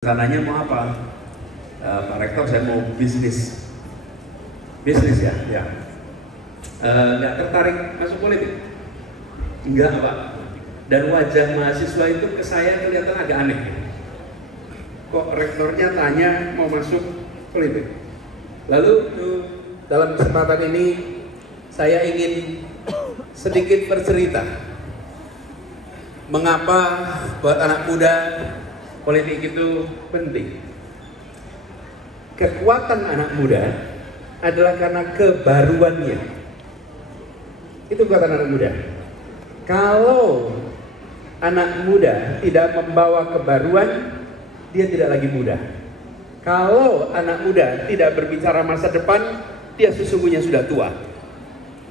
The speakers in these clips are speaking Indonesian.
Rencananya mau apa? Pak Rektor, saya mau bisnis ya, ya. Nggak tertarik masuk politik? Enggak, Pak. Dan wajah mahasiswa itu ke saya kelihatan agak aneh. Kok rektornya tanya mau masuk politik? Lalu dalam kesempatan ini saya ingin sedikit bercerita mengapa buat anak muda politik itu penting. Kekuatan anak muda adalah karena kebaruannya. Itu kekuatan anak muda. Kalau anak muda tidak membawa kebaruan, dia tidak lagi muda. Kalau anak muda tidak berbicara masa depan, dia sesungguhnya sudah tua.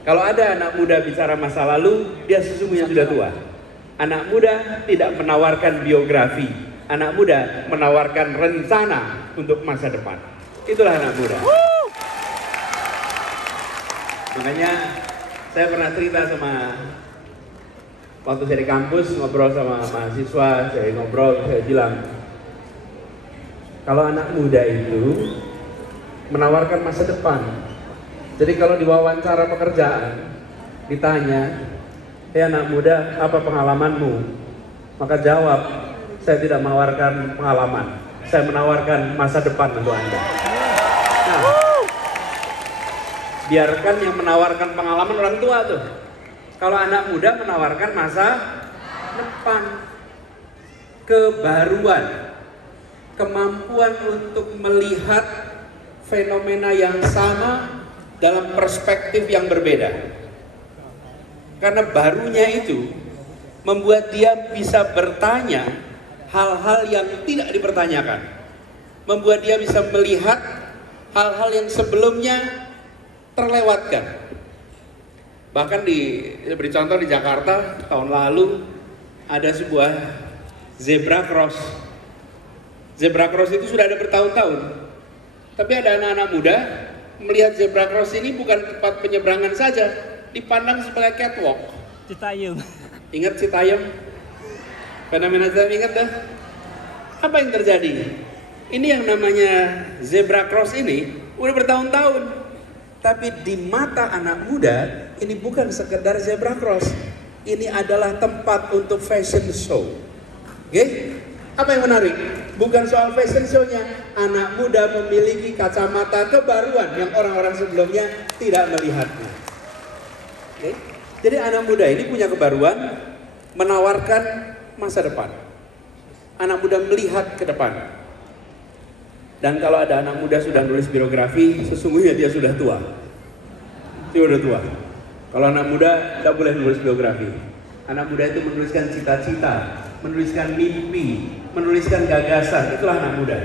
Kalau ada anak muda bicara masa lalu, dia sesungguhnya sudah tua. Anak muda tidak menawarkan biografi. Anak muda menawarkan rencana untuk masa depan. Itulah anak muda. Makanya saya pernah cerita waktu saya di kampus ngobrol sama mahasiswa, saya bilang, kalau anak muda itu menawarkan masa depan. Jadi kalau diwawancara pekerjaan ditanya, anak muda, apa pengalamanmu? Maka jawab, saya tidak menawarkan pengalaman, saya menawarkan masa depan untuk Anda. Nah, biarkan yang menawarkan pengalaman orang tua tuh. Kalau anak muda menawarkan masa depan, kebaruan, kemampuan untuk melihat fenomena yang sama dalam perspektif yang berbeda. Karena barunya itu membuat dia bisa bertanya hal-hal yang tidak dipertanyakan, membuat dia bisa melihat hal-hal yang sebelumnya terlewatkan. Bahkan beri contoh di Jakarta tahun lalu ada sebuah zebra cross. Zebra cross itu sudah ada bertahun-tahun, tapi ada anak-anak muda melihat zebra cross ini bukan tempat penyeberangan saja, dipandang sebagai catwalk. Citayam. Ingat Citayam? Fenomena Citayam, ingat dah? Apa yang terjadi? Ini yang namanya zebra cross ini udah bertahun-tahun. Tapi di mata anak muda ini bukan sekedar zebra cross. Ini adalah tempat untuk fashion show. Oke? Apa yang menarik? Bukan soal fashion show-nya. Anak muda memiliki kacamata kebaruan yang orang-orang sebelumnya tidak melihatnya. Oke? Jadi anak muda ini punya kebaruan, menawarkan masa depan. Anak muda melihat ke depan. Dan kalau ada anak muda sudah nulis biografi, sesungguhnya dia sudah tua. Dia sudah tua. Kalau anak muda tidak boleh nulis biografi. Anak muda itu menuliskan cita-cita, menuliskan mimpi, menuliskan gagasan. Itulah anak muda.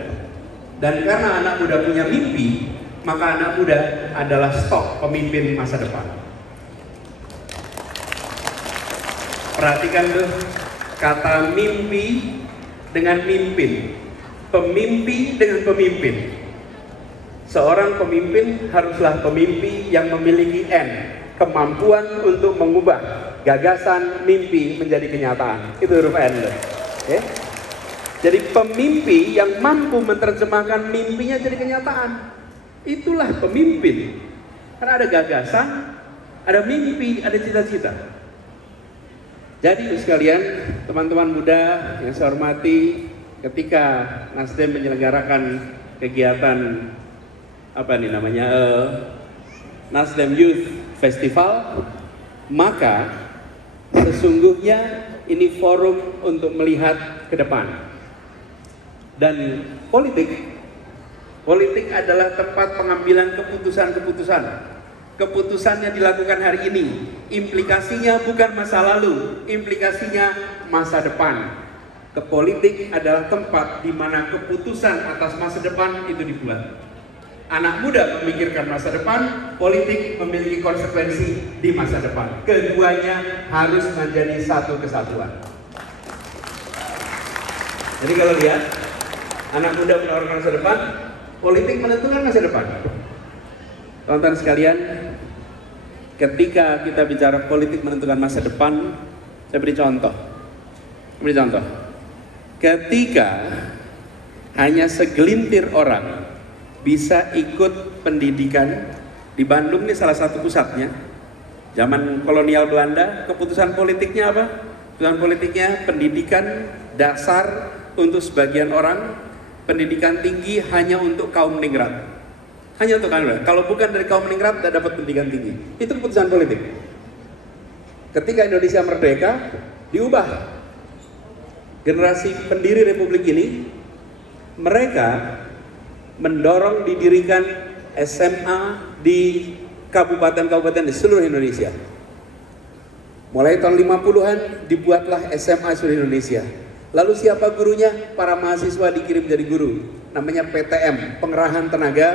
Dan karena anak muda punya mimpi, maka anak muda adalah stok pemimpin masa depan. Perhatikan tuh kata mimpi dengan mimpin, pemimpi dengan pemimpin. Seorang pemimpin haruslah pemimpi yang memiliki N, kemampuan untuk mengubah gagasan mimpi menjadi kenyataan. Itu huruf N. Okay? Jadi pemimpi yang mampu menerjemahkan mimpinya jadi kenyataan. Itulah pemimpin. Karena ada gagasan, ada mimpi, ada cita-cita. Jadi sekalian, teman-teman muda yang saya hormati, ketika Nasdem menyelenggarakan kegiatan Nasdem Youth Festival, maka sesungguhnya ini forum untuk melihat ke depan. Dan politik adalah tempat pengambilan keputusan-keputusan. Keputusan yang dilakukan hari ini, implikasinya bukan masa lalu, implikasinya masa depan. Politik adalah tempat di mana keputusan atas masa depan itu dibuat. Anak muda memikirkan masa depan, politik memiliki konsekuensi di masa depan. Keduanya harus menjadi satu kesatuan. Jadi kalau lihat, anak muda menawarkan masa depan, politik menentukan masa depan. Teman-teman sekalian, ketika kita bicara politik menentukan masa depan, saya beri contoh. Ketika hanya segelintir orang bisa ikut pendidikan. Di Bandung ini salah satu pusatnya. Zaman kolonial Belanda, keputusan politiknya apa? Keputusan politiknya pendidikan dasar untuk sebagian orang, pendidikan tinggi hanya untuk kaum ningrat. Hanya untuk kaum ningrat. Kalau bukan dari kaum ningrat, tidak dapat pendidikan tinggi. Itu keputusan politik. Ketika Indonesia merdeka, diubah. Generasi pendiri Republik ini, mereka mendorong didirikan SMA di kabupaten-kabupaten di seluruh Indonesia. Mulai tahun 50-an dibuatlah SMA seluruh Indonesia. Lalu siapa gurunya? Para mahasiswa dikirim jadi guru. Namanya PTM, Pengerahan Tenaga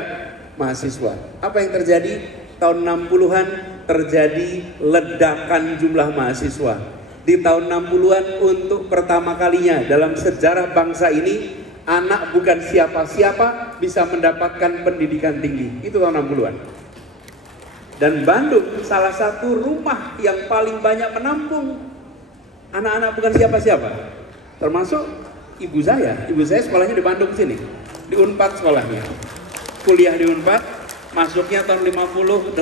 Mahasiswa. Apa yang terjadi? Tahun 60-an terjadi ledakan jumlah mahasiswa. Di tahun 60-an untuk pertama kalinya dalam sejarah bangsa ini, anak bukan siapa-siapa bisa mendapatkan pendidikan tinggi. Itu tahun 60-an. Dan Bandung salah satu rumah yang paling banyak menampung anak-anak bukan siapa-siapa. Termasuk ibu saya. Ibu saya sekolahnya di Bandung sini. Di Unpad sekolahnya. Kuliah di Unpad, masuknya tahun 58.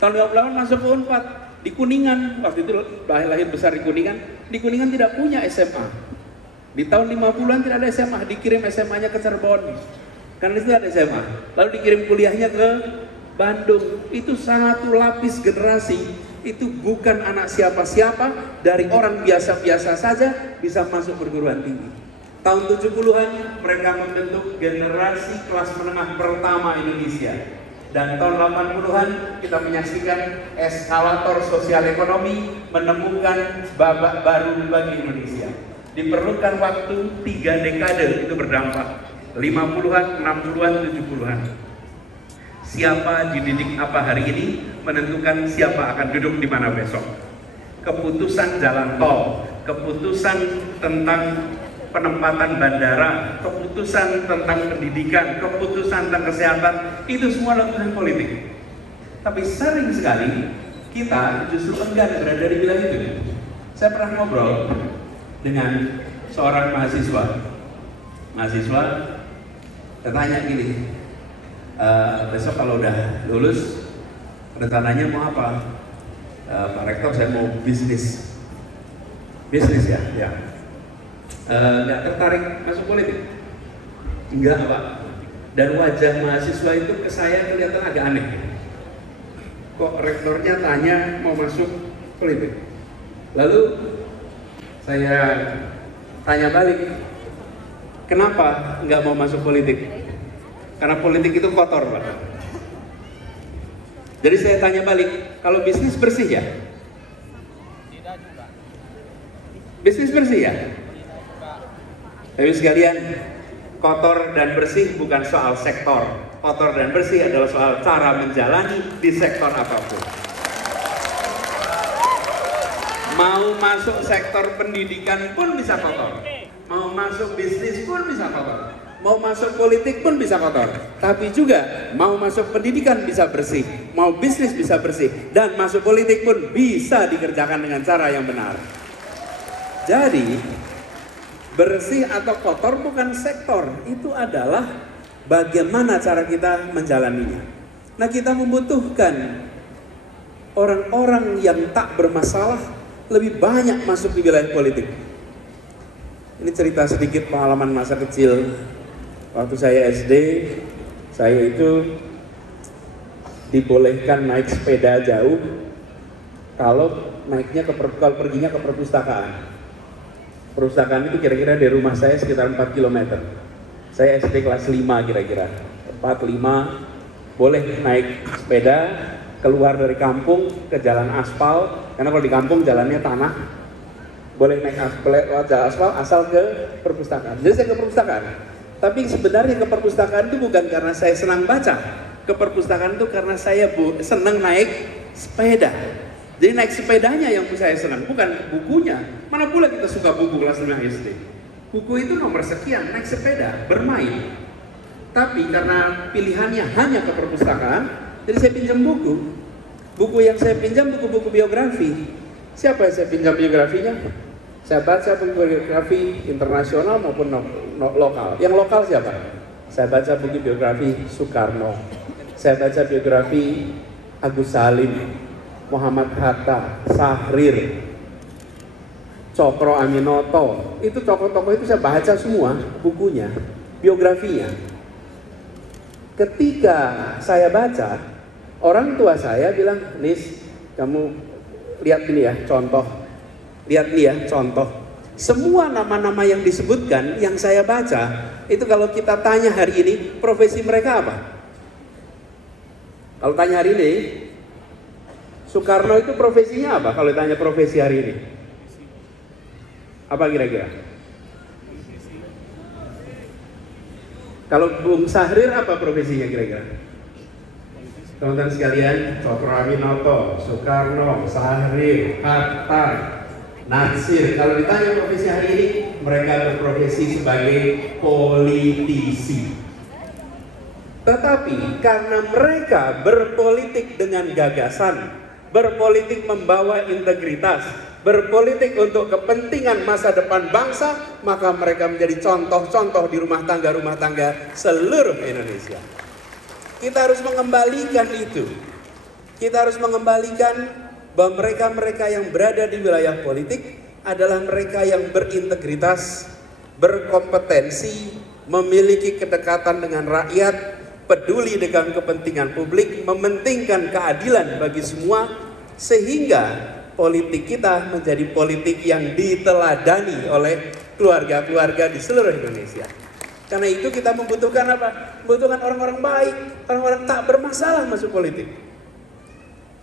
Tahun 58 masuk ke Unpad. Di Kuningan, waktu itu lahir besar di Kuningan. Di Kuningan tidak punya SMA. Di tahun 50-an tidak ada SMA, dikirim SMA-nya ke Cirebon. Karena itu ada SMA. Lalu dikirim kuliahnya ke Bandung. Itu satu lapis generasi. Itu bukan anak siapa-siapa, dari orang biasa-biasa saja bisa masuk perguruan tinggi. Tahun 70-an mereka membentuk generasi kelas menengah pertama Indonesia. Dan tahun 80-an kita menyaksikan eskalator sosial ekonomi menemukan babak baru bagi Indonesia. Diperlukan waktu 3 dekade itu berdampak. 50-an, 60-an, 70-an. Siapa dididik apa hari ini menentukan siapa akan duduk di mana besok. Keputusan jalan tol, keputusan tentang penempatan bandara, keputusan tentang pendidikan, keputusan tentang kesehatan, itu semua keputusan politik. Tapi sering sekali kita justru enggan berada di wilayah itu. Saya pernah ngobrol dengan seorang mahasiswa. Saya tanya gini, besok kalau udah lulus, rencananya mau apa? Pak Rektor, saya mau bisnis ya. Nggak tertarik masuk politik? Enggak, Pak. Dan wajah mahasiswa itu ke saya kelihatan agak aneh. Kok rektornya tanya mau masuk politik? Lalu saya tanya balik, kenapa nggak mau masuk politik? Karena politik itu kotor, Pak. Jadi saya tanya balik, kalau bisnis bersih ya? Tidak juga. Bisnis bersih ya? Tapi sekalian, kotor dan bersih bukan soal sektor. Kotor dan bersih adalah soal cara menjalani di sektor apapun. Mau masuk sektor pendidikan pun bisa kotor. Mau masuk bisnis pun bisa kotor. Mau masuk politik pun bisa kotor. Tapi juga mau masuk pendidikan bisa bersih. Mau bisnis bisa bersih. Dan masuk politik pun bisa dikerjakan dengan cara yang benar. Jadi bersih atau kotor bukan sektor, itu adalah bagaimana cara kita menjalaninya. Nah, kita membutuhkan orang-orang yang tak bermasalah lebih banyak masuk di wilayah politik. Ini cerita sedikit pengalaman masa kecil. Waktu saya SD, saya itu dibolehkan naik sepeda jauh kalau perginya ke perpustakaan. Perpustakaan itu kira-kira dari rumah saya sekitar 4 km. Saya SD kelas 5 kira-kira. 4-5 boleh naik sepeda keluar dari kampung ke jalan aspal. Karena kalau di kampung jalannya tanah. Boleh naik jalan aspal asal ke perpustakaan. Jadi saya ke perpustakaan. Tapi sebenarnya ke perpustakaan itu bukan karena saya senang baca. Ke perpustakaan itu karena saya senang naik sepeda. Jadi naik sepedanya yang saya senang, bukan bukunya. Mana pula kita suka buku kelas 5 SD. Buku itu nomor sekian, naik sepeda, bermain. Tapi karena pilihannya hanya ke perpustakaan, jadi saya pinjam buku. Buku yang saya pinjam buku-buku biografi. Siapa yang saya pinjam biografinya? Saya baca buku biografi internasional maupun lokal. Yang lokal siapa? Saya baca buku biografi Soekarno. Saya baca biografi Agus Salim, Muhammad Hatta, Sahrir, Cokro Aminoto. Itu tokoh-tokoh itu saya baca semua bukunya, biografinya. Ketika saya baca, orang tua saya bilang, "Nis, kamu lihat ini ya, contoh. Lihat nih ya, contoh. Semua nama-nama yang disebutkan, yang saya baca, itu kalau kita tanya hari ini, profesi mereka apa? Kalau tanya hari ini, Soekarno itu profesinya apa? Kalau tanya profesi hari ini, apa kira-kira? Kalau Bung Sahrir apa profesinya kira-kira? Teman-teman sekalian, Cokro Aminoto, Soekarno, Sahrir, Hatta, Natsir. Kalau ditanya profesi hari ini, mereka berprofesi sebagai politisi. Tetapi karena mereka berpolitik dengan gagasan, berpolitik membawa integritas, berpolitik untuk kepentingan masa depan bangsa, maka mereka menjadi contoh-contoh di rumah tangga seluruh Indonesia. Kita harus mengembalikan itu. Kita harus mengembalikan bahwa mereka-mereka yang berada di wilayah politik adalah mereka yang berintegritas, berkompetensi, memiliki kedekatan dengan rakyat, peduli dengan kepentingan publik, mementingkan keadilan bagi semua, sehingga politik kita menjadi politik yang diteladani oleh keluarga-keluarga di seluruh Indonesia. Karena itu kita membutuhkan apa? Membutuhkan orang-orang baik, orang-orang tak bermasalah masuk politik.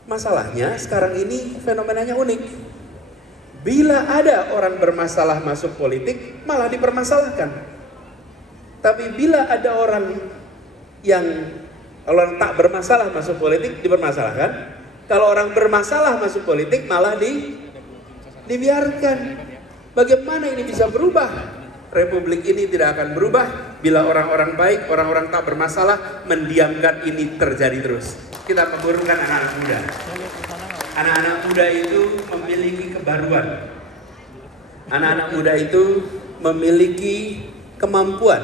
Masalahnya sekarang ini fenomenanya unik. Bila ada orang bermasalah masuk politik, malah dipermasalahkan. Tapi bila ada orang tak bermasalah masuk politik, dipermasalahkan. Kalau orang bermasalah masuk politik, malah dibiarkan. Bagaimana ini bisa berubah? Republik ini tidak akan berubah bila orang-orang baik, orang-orang tak bermasalah mendiamkan ini terjadi terus. Kita membutuhkan anak-anak muda. Anak-anak muda itu memiliki kebaruan. Anak-anak muda itu memiliki kemampuan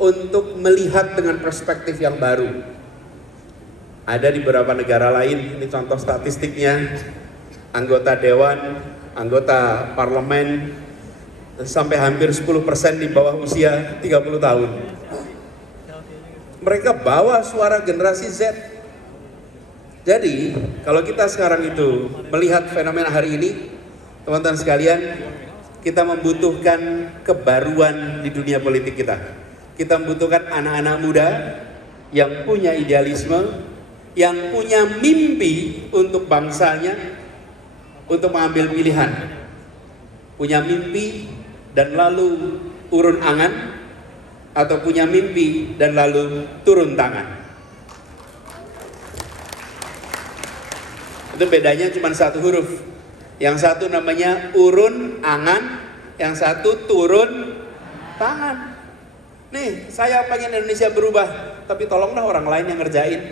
untuk melihat dengan perspektif yang baru. Ada di beberapa negara lain, ini contoh statistiknya, anggota dewan, anggota parlemen, sampai hampir 10% di bawah usia 30 tahun. Mereka bawa suara generasi Z. Jadi, kalau kita sekarang itu melihat fenomena hari ini, teman-teman sekalian, kita membutuhkan kebaruan di dunia politik kita. Kita membutuhkan anak-anak muda yang punya idealisme, yang punya mimpi untuk bangsanya, untuk mengambil pilihan. Punya mimpi dan lalu urun angan, atau punya mimpi dan lalu turun tangan. Itu bedanya cuma satu huruf. Yang satu namanya urun angan, yang satu turun tangan. Nih, saya pengen Indonesia berubah, tapi tolonglah orang lain yang ngerjain.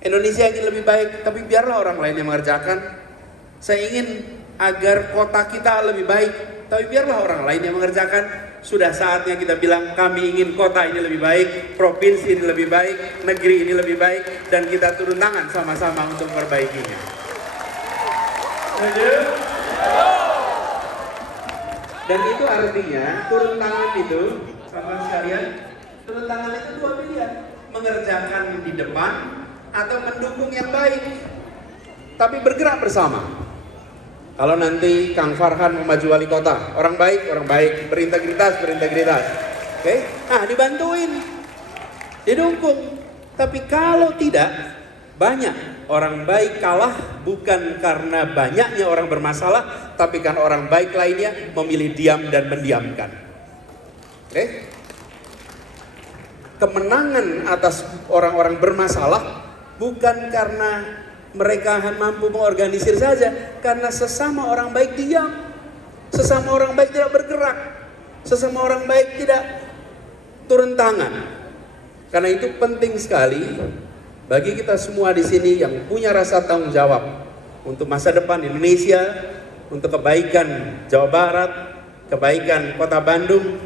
Indonesia ingin lebih baik, tapi biarlah orang lain yang mengerjakan. Saya ingin agar kota kita lebih baik, tapi biarlah orang lain yang mengerjakan. Sudah saatnya kita bilang, kami ingin kota ini lebih baik, provinsi ini lebih baik, negeri ini lebih baik, dan kita turun tangan sama-sama untuk memperbaikinya. Dan itu artinya, turun tangan itu, sahabat sekalian, turun tangan itu dua pilihan. Mengerjakan di depan, atau mendukung yang baik. Tapi bergerak bersama. Kalau nanti Kang Farhan mau maju wali kota, orang baik, berintegritas. Oke? Nah, dibantuin, didukung. Tapi kalau tidak, banyak orang baik kalah bukan karena banyaknya orang bermasalah, tapi karena orang baik lainnya memilih diam dan mendiamkan. Oke? Kemenangan atas orang-orang bermasalah bukan karena mereka mampu mengorganisir saja, karena sesama orang baik diam, sesama orang baik tidak bergerak, sesama orang baik tidak turun tangan. Karena itu penting sekali bagi kita semua di sini yang punya rasa tanggung jawab untuk masa depan Indonesia, untuk kebaikan Jawa Barat, kebaikan Kota Bandung,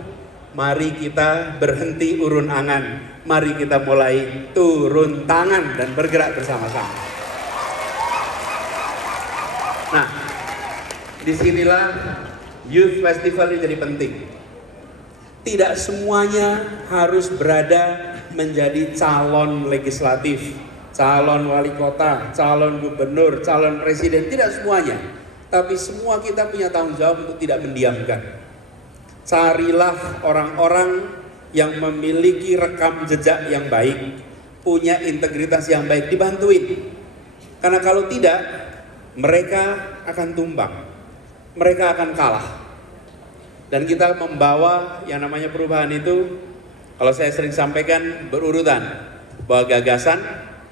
mari kita berhenti urun angan. Mari kita mulai turun tangan dan bergerak bersama-sama. Nah, disinilah Youth Festival ini jadi penting. Tidak semuanya harus berada menjadi calon legislatif, calon wali kota, calon gubernur, calon presiden. Tidak semuanya. Tapi semua kita punya tanggung jawab untuk tidak mendiamkan. Carilah orang-orang yang memiliki rekam jejak yang baik, punya integritas yang baik, dibantuin. Karena kalau tidak, mereka akan tumbang, mereka akan kalah. Dan kita membawa yang namanya perubahan itu, kalau saya sering sampaikan, berurutan. Bahwa gagasan,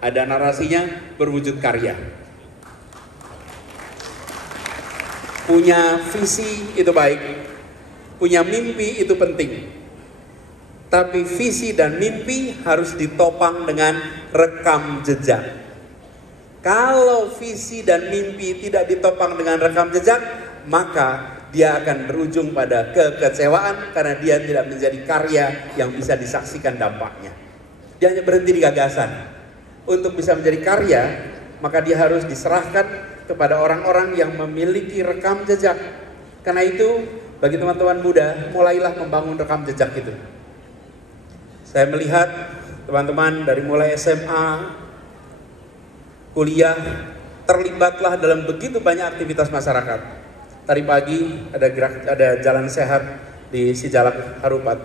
ada narasinya, berwujud karya. Punya visi itu baik, punya mimpi itu penting. Tapi visi dan mimpi harus ditopang dengan rekam jejak. Kalau visi dan mimpi tidak ditopang dengan rekam jejak, maka dia akan berujung pada kekecewaan karena dia tidak menjadi karya yang bisa disaksikan dampaknya. Dia hanya berhenti di gagasan. Untuk bisa menjadi karya, maka dia harus diserahkan kepada orang-orang yang memiliki rekam jejak. Karena itu, bagi teman-teman muda, mulailah membangun rekam jejak itu. Saya melihat teman-teman dari mulai SMA, kuliah, terlibatlah dalam begitu banyak aktivitas masyarakat. Tadi pagi ada jalan sehat di Sijalak Harupat.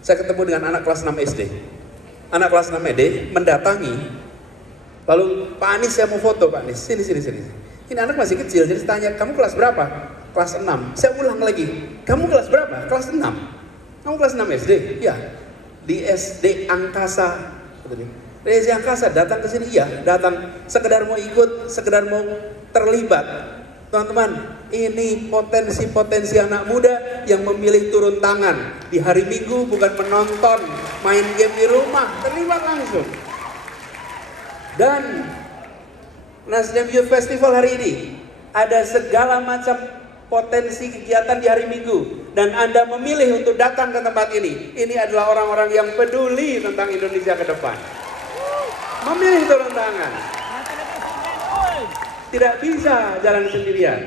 Saya ketemu dengan anak kelas 6 SD. Anak kelas 6 SD mendatangi, lalu Pak Anies, saya mau foto Pak Anies, sini. Ini anak masih kecil, jadi saya tanya, kamu kelas berapa? Kelas 6. Saya ulang lagi, kamu kelas berapa? Kelas 6. Kamu kelas 6 SD? Ya. Di SD Angkasa. Di SD Angkasa, datang ke sini? Iya, datang. Sekedar mau ikut, sekedar mau terlibat. Teman-teman, ini potensi-potensi anak muda yang memilih turun tangan. Di hari Minggu bukan menonton, main game di rumah, terlibat langsung. Dan Nasdem Youth Festival hari ini ada segala macam potensi kegiatan di hari Minggu. Dan Anda memilih untuk datang ke tempat ini. Ini adalah orang-orang yang peduli tentang Indonesia ke depan. Memilih turun tangan. Tidak bisa jalan sendirian.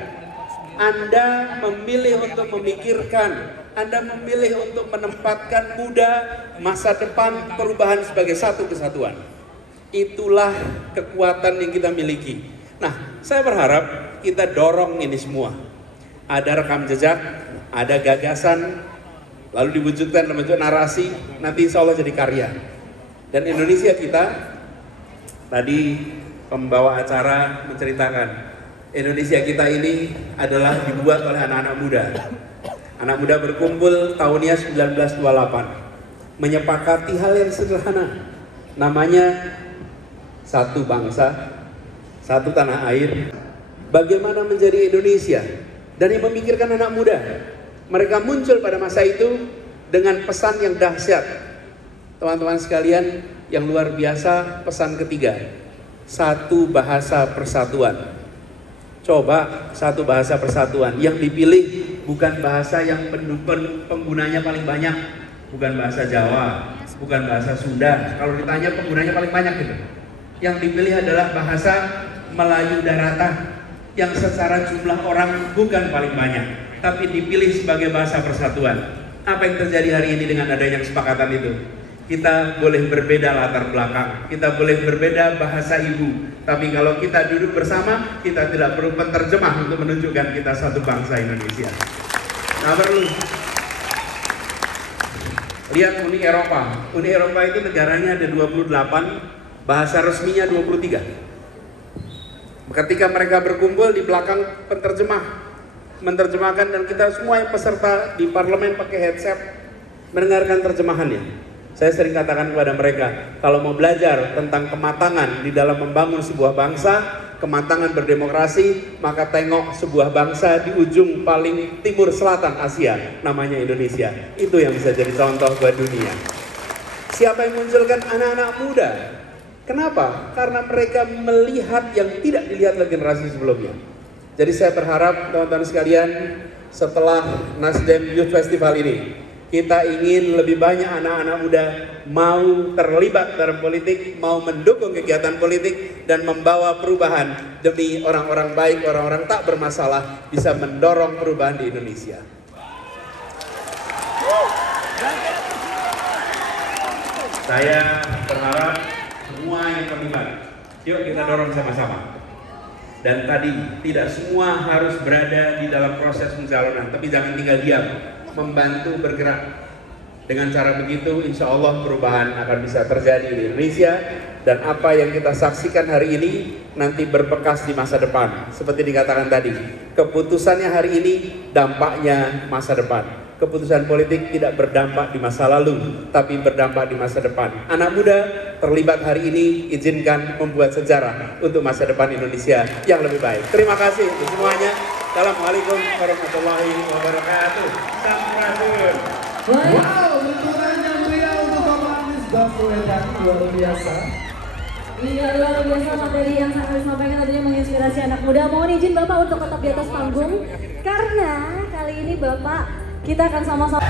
Anda memilih untuk memikirkan, Anda memilih untuk menempatkan muda, masa depan, perubahan sebagai satu kesatuan. Itulah kekuatan yang kita miliki. Nah, saya berharap kita dorong ini semua. Ada rekam jejak, ada gagasan, lalu diwujudkan dalam bentuk narasi, nanti insya Allah jadi karya. Dan Indonesia kita, tadi pembawa acara menceritakan, Indonesia kita ini adalah dibuat oleh anak-anak muda. Anak muda berkumpul tahunnya 1928, menyepakati hal yang sederhana, namanya satu bangsa, satu tanah air. Bagaimana menjadi Indonesia? Dan yang memikirkan anak muda. Mereka muncul pada masa itu dengan pesan yang dahsyat. Teman-teman sekalian, yang luar biasa, pesan ketiga. Satu bahasa persatuan. Coba satu bahasa persatuan. Yang dipilih bukan bahasa yang penggunanya paling banyak. Bukan bahasa Jawa, bukan bahasa Sunda. Kalau ditanya penggunanya paling banyak gitu. Yang dipilih adalah bahasa Melayu Daratan, yang secara jumlah orang bukan paling banyak, tapi dipilih sebagai bahasa persatuan. Apa yang terjadi hari ini dengan adanya kesepakatan itu? Kita boleh berbeda latar belakang, kita boleh berbeda bahasa ibu, tapi kalau kita duduk bersama, kita tidak perlu penterjemah untuk menunjukkan kita satu bangsa Indonesia. Nah, perlu. Lihat Uni Eropa. Uni Eropa itu negaranya ada 28, bahasa resminya 23. Ketika mereka berkumpul di belakang penterjemah, menerjemahkan, dan kita semua yang peserta di parlemen pakai headset mendengarkan terjemahannya. Saya sering katakan kepada mereka, kalau mau belajar tentang kematangan di dalam membangun sebuah bangsa, kematangan berdemokrasi, maka tengok sebuah bangsa di ujung paling timur selatan Asia, namanya Indonesia. Itu yang bisa jadi contoh buat dunia. Siapa yang munculkan? Anak-anak muda. Kenapa? Karena mereka melihat yang tidak dilihat oleh generasi sebelumnya. Jadi saya berharap teman-teman sekalian, setelah Nasdem Youth Festival ini, kita ingin lebih banyak anak-anak muda mau terlibat dalam politik, mau mendukung kegiatan politik, dan membawa perubahan demi orang-orang baik, orang-orang tak bermasalah, bisa mendorong perubahan di Indonesia. Saya berharap semua yang terlibat, yuk kita dorong sama-sama. Dan tadi, tidak semua harus berada di dalam proses pencalonan, tapi jangan tinggal diam, membantu bergerak. Dengan cara begitu, insya Allah perubahan akan bisa terjadi di Indonesia, dan apa yang kita saksikan hari ini nanti berbekas di masa depan. Seperti dikatakan tadi, keputusannya hari ini, dampaknya masa depan. Keputusan politik tidak berdampak di masa lalu, tapi berdampak di masa depan. Anak muda terlibat hari ini, izinkan membuat sejarah untuk masa depan Indonesia yang lebih baik. Terima kasih untuk semuanya. Assalamualaikum warahmatullahi wabarakatuh. Sampurasun. Wow, bentukannya beliau untuk Bapak Anies Baswedan luar biasa. Iya, luar biasa materi yang sangat disampaikan tadinya menginspirasi anak muda. Mohon izin Bapak untuk tetap di atas panggung, karena kali ini Bapak kita akan sama-sama